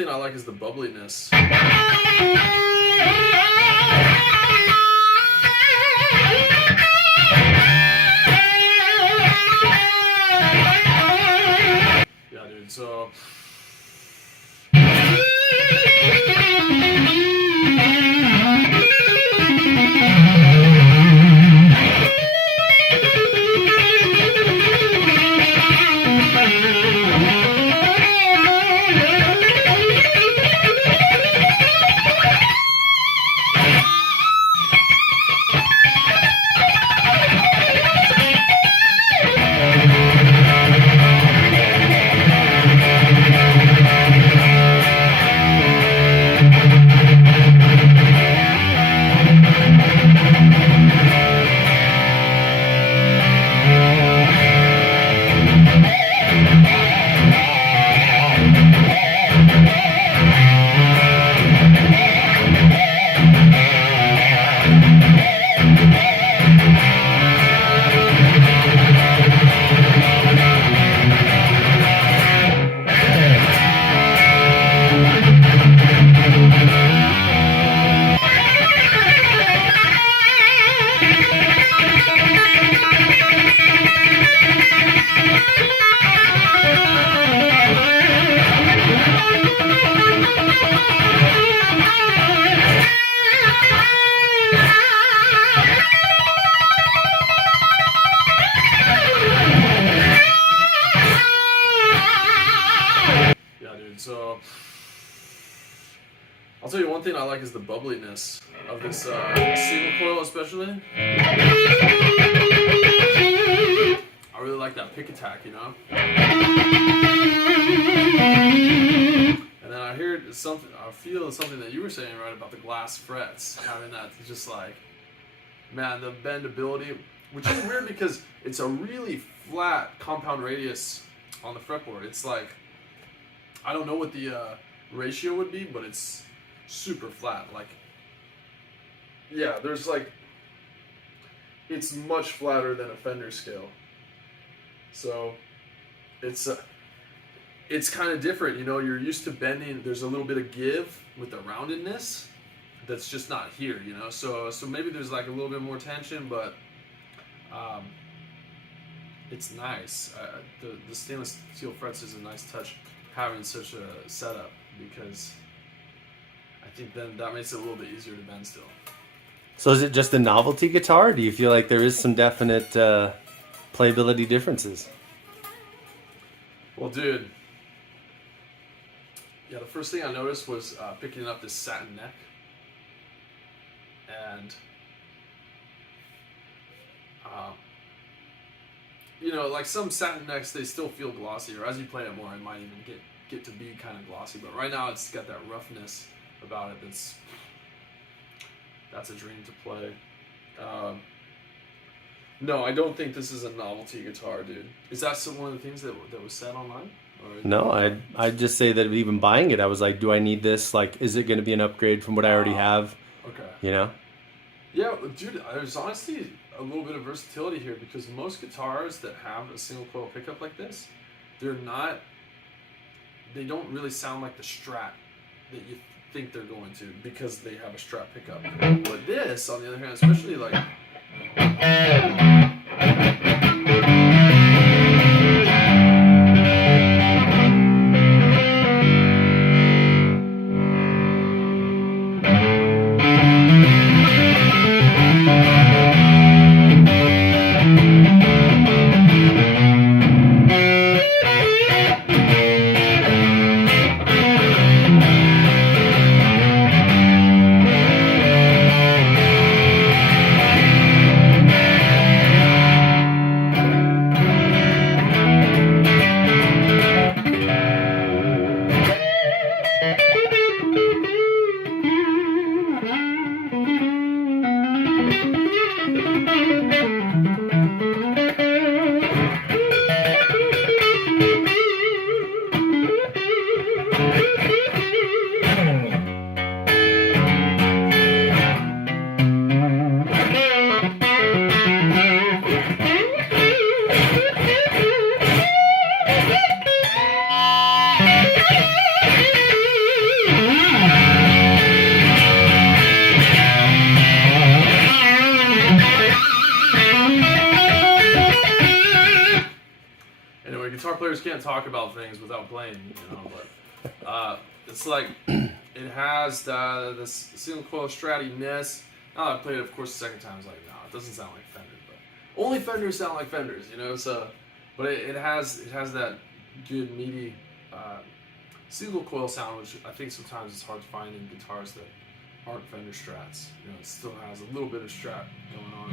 thing I like is the bubbliness. Yeah, dude, so... So, I'll tell you one thing I like is the bubbliness of this single coil especially. I really like that pick attack, you know? And then I hear something, I feel something that you were saying, right, about the glass frets, having that just like, man, the bendability, which is weird because it's a really flat compound radius on the fretboard. It's like, I don't know what the ratio would be, but it's super flat. Like, yeah, there's like, it's much flatter than a Fender scale. So it's kind of different, you know. You're used to bending. There's a little bit of give with the roundedness that's just not here, you know. So maybe there's like a little bit more tension, but it's nice. The stainless steel frets is a nice touch, having such a setup, because I think then that makes it a little bit easier to bend still. So is it just a novelty guitar, or do you feel like there is some definite playability differences? Well, dude, yeah, the first thing I noticed was picking up this satin neck, and you know, like some satin necks, they still feel glossy, or as you play it more, it might even get to be kind of glossy. But right now, it's got that roughness about it. That's a dream to play. No, I don't think this is a novelty guitar, dude. Is that one of the things that was said online? Or No, I'd just say that even buying it, I was like, do I need this? Like, is it going to be an upgrade from what I already have? Okay. You know? Yeah, dude, there's honestly a little bit of versatility here, because most guitars that have a single coil pickup like this, they don't really sound like the Strat that you think they're going to, because they have a Strat pickup. But this, on the other hand, especially like... can't talk about things without playing, you know. But it's like it has this single coil strattiness. Now that I played it, of course, the second time, I was like, no, it doesn't sound like Fender. But only Fenders sound like Fenders, you know. So, but it has that good meaty single coil sound, which I think sometimes it's hard to find in guitars that aren't Fender Strats. You know, it still has a little bit of Strat going on.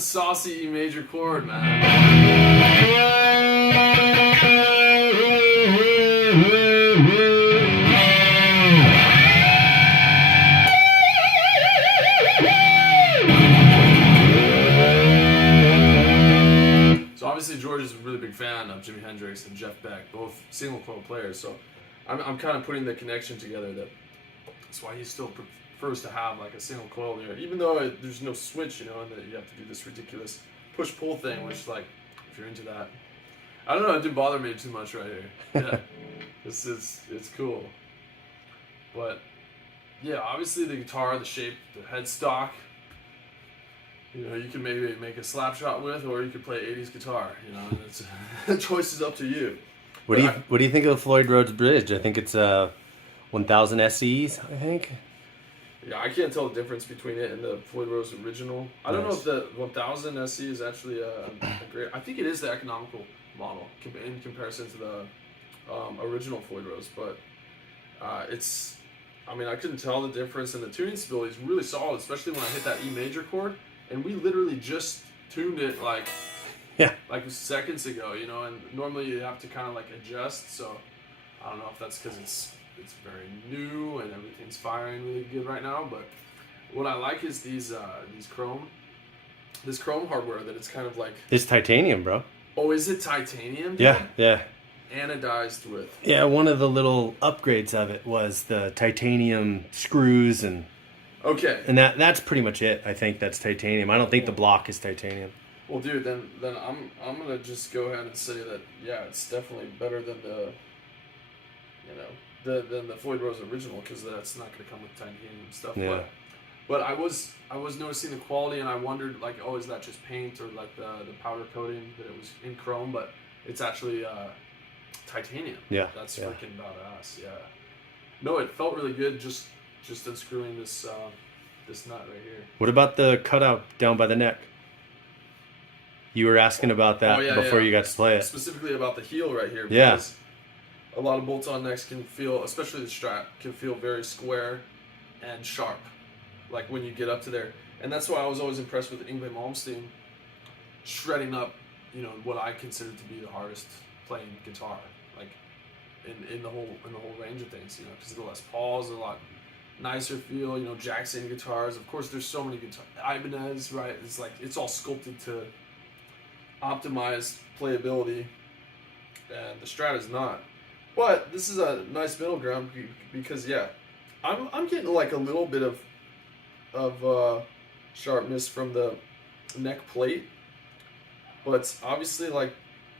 Saucy E major chord, man. So obviously George is a really big fan of Jimi Hendrix and Jeff Beck, both single coil players. So I'm kind of putting the connection together that's why he still prefers to have like a single coil there, even though there's no switch, you know, and that you have to do this ridiculous push-pull thing, which, like, if you're into that, I don't know, it didn't bother me too much right here. Yeah, it's cool. But yeah, obviously the guitar, the shape, the headstock, you know, you can maybe make a slap shot with, or you could play 80s guitar, you know, and it's the choice is up to you. What do you think of the Floyd Rhodes Bridge? I think it's 1000 SEs, I think. Yeah, I can't tell the difference between it and the Floyd Rose original. I don't know if the 1000 SE is actually a great... I think it is the economical model in comparison to the original Floyd Rose, but it's... I mean, I couldn't tell the difference, and the tuning stability is really solid, especially when I hit that E major chord, and we literally just tuned it like seconds ago, you know, and normally you have to kind of like adjust, so I don't know if that's because it's very new and everything's firing really good right now, but what I like is this chrome hardware that it's kind of like... It's titanium, bro. Oh, is it titanium? Yeah, yeah. Anodized with... Yeah, one of the little upgrades of it was the titanium screws and... Okay. And that's pretty much it. I think that's titanium. I don't think the block is titanium. Well, dude, then I'm gonna just go ahead and say that, yeah, it's definitely better than the, you know, than the Floyd Rose original, because that's not going to come with titanium stuff. Yeah. But I was noticing the quality, and I wondered, like, oh, is that just paint or like the powder coating that it was in chrome? But it's actually titanium. Yeah. That's freaking badass. Yeah. No, it felt really good just unscrewing this nut right here. What about the cutout down by the neck? You were asking about that before you got to play it. Specifically about the heel right here. Yeah. Because a lot of bolt-on necks can feel, especially the Strat, can feel very square and sharp, like when you get up to there. And that's why I was always impressed with Yngwie Malmsteen shredding up, you know, what I consider to be the hardest playing guitar, like in the whole range of things, you know, because the Les Pauls are a lot nicer feel, you know, Jackson guitars. Of course, there's so many guitars. Ibanez, right? It's like it's all sculpted to optimize playability, and the Strat is not. But this is a nice middle ground because I'm getting like a little bit of sharpness from the neck plate, but obviously like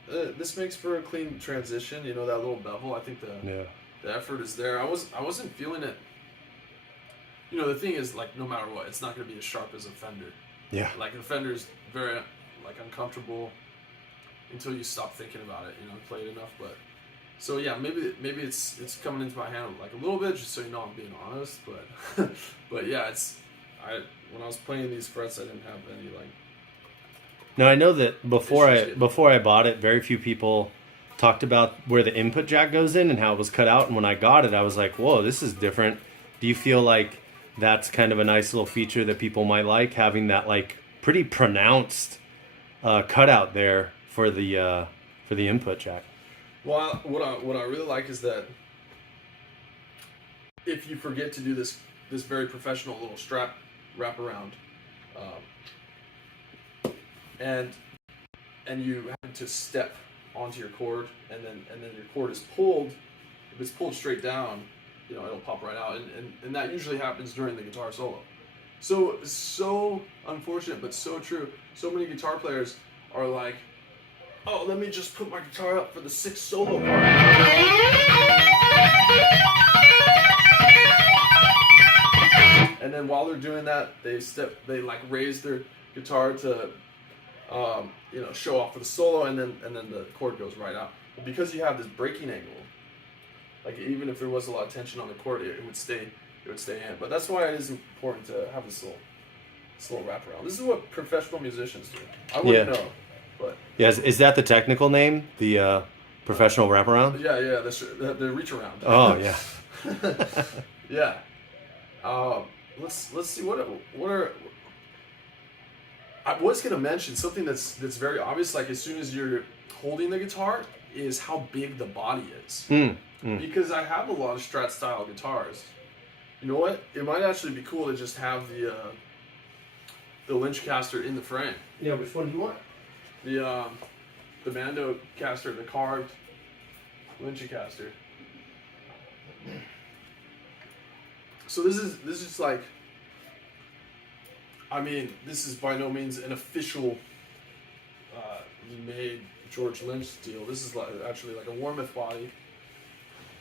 this makes for a clean transition. You know, that little bevel. I think the effort is there. I wasn't feeling it. You know, the thing is, like, no matter what, it's not going to be as sharp as a Fender. Yeah. Like a Fender's very like uncomfortable until you stop thinking about it. You know, play it enough, but. So yeah, maybe it's coming into my hand like a little bit, just so you know I'm being honest. But but yeah, when I was playing these frets, I didn't have any like. Now I know that before I bought it, very few people talked about where the input jack goes in and how it was cut out. And when I got it, I was like, whoa, this is different. Do you feel like that's kind of a nice little feature that people might like, having that like pretty pronounced cutout there for the input jack. Well, what I really like is that if you forget to do this very professional little strap wraparound, and you have to step onto your cord, and then your cord is pulled. If it's pulled straight down, it'll pop right out, and that usually happens during the guitar solo. So unfortunate, but so true. So many guitar players are like, oh, let me just put my guitar up for the 6th solo part. And then while they're doing that, they like raise their guitar to, show off for the solo, and then the chord goes right out. But because you have this breaking angle, like even if there was a lot of tension on the chord, it would stay in. But that's why it is important to have this little wraparound. This is what professional musicians do. I wouldn't know, but yeah, is that the technical name? The professional wraparound? Yeah, the reach around. Oh yeah. Yeah. Let's see what are. I was gonna mention something that's very obvious. Like as soon as you're holding the guitar, is how big the body is. Because I have a lot of Strat style guitars. You know what? It might actually be cool to just have the Lynch caster in the frame. Yeah, which one do you want? The Mando caster, the carved Lynch caster. So this is like, I mean, this is by no means an official made George Lynch deal. This is actually like a Warmoth body,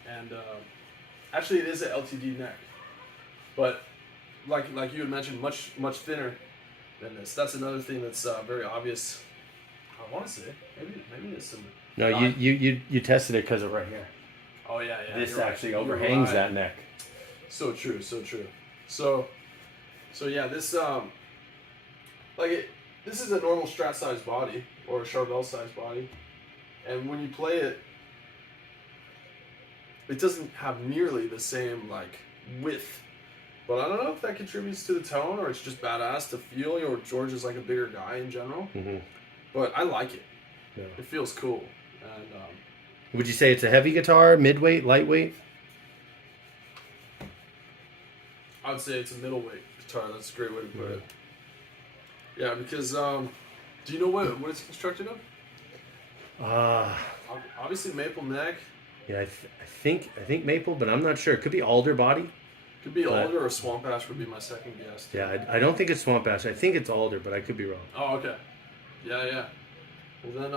and actually it is an LTD neck, but like you had mentioned, much thinner than this. That's another thing that's very obvious. I want to say maybe there's some. No, you tested it because of right here. Oh yeah. This actually overhangs that neck. So true. So yeah, this this is a normal Strat size body or a Charvel size body, and when you play it, it doesn't have nearly the same like width. But I don't know if that contributes to the tone or it's just badass to feel, or George is like a bigger guy in general. Mm-hmm. But I like it. Yeah. It feels cool. And would you say it's a heavy guitar, midweight, lightweight? I would say it's a middleweight guitar. That's a great way to put it. Yeah, because do you know what it's constructed of? Obviously maple neck. Yeah, I think maple, but I'm not sure. It could be alder body. Could be alder or swamp ash would be my second guess. Yeah, I don't think it's swamp ash. I think it's alder, but I could be wrong. Oh, okay. Yeah. Well then,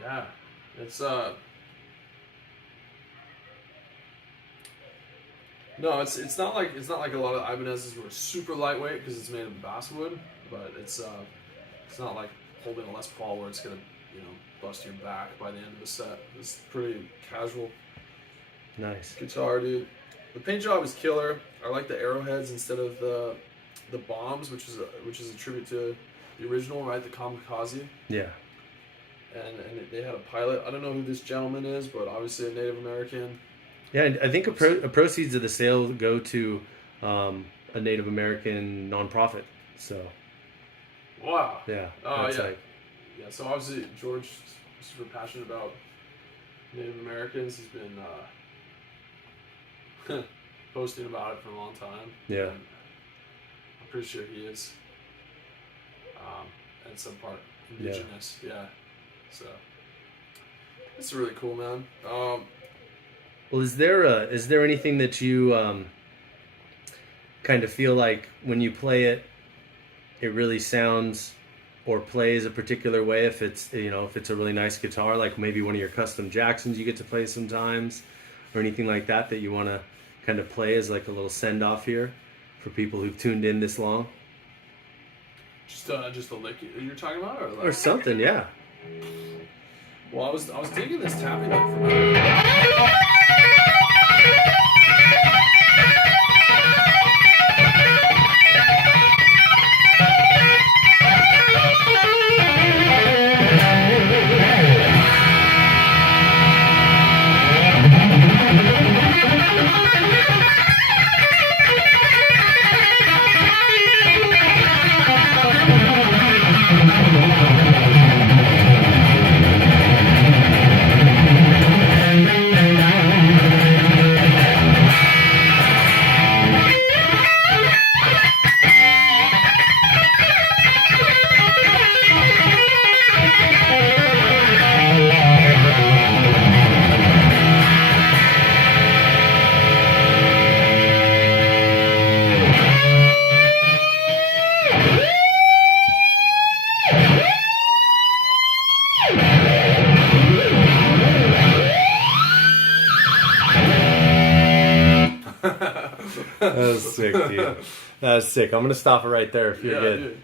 yeah, it's no, it's not like a lot of Ibanez's were super lightweight because it's made of basswood, but it's not like holding a Les Paul where it's gonna bust your back by the end of the set. It's pretty casual. Nice guitar, dude. The paint job is killer. I like the arrowheads instead of the bombs, which is a tribute to the original, right? The Kamikaze. Yeah. And they had a pilot. I don't know who this gentleman is, but obviously a Native American. Yeah, I think a proceeds of the sale go to a Native American nonprofit. So. Wow. Yeah. Oh yeah. Yeah. So obviously George is super passionate about Native Americans. He's been posting about it for a long time. Yeah. And I'm pretty sure he is. And some part indigenous. Yeah. So it's really cool, man. Well, is there anything that you kind of feel like when you play it, it really sounds or plays a particular way? If it's a really nice guitar, like maybe one of your custom Jacksons you get to play sometimes, or anything like that you want to kind of play as like a little send off here for people who've tuned in this long. Just a lick you're talking about, or something, yeah. Well, I was digging this tapping note from her. That was sick, dude. That was sick. I'm gonna stop it right there if you're Yeah, good. dude.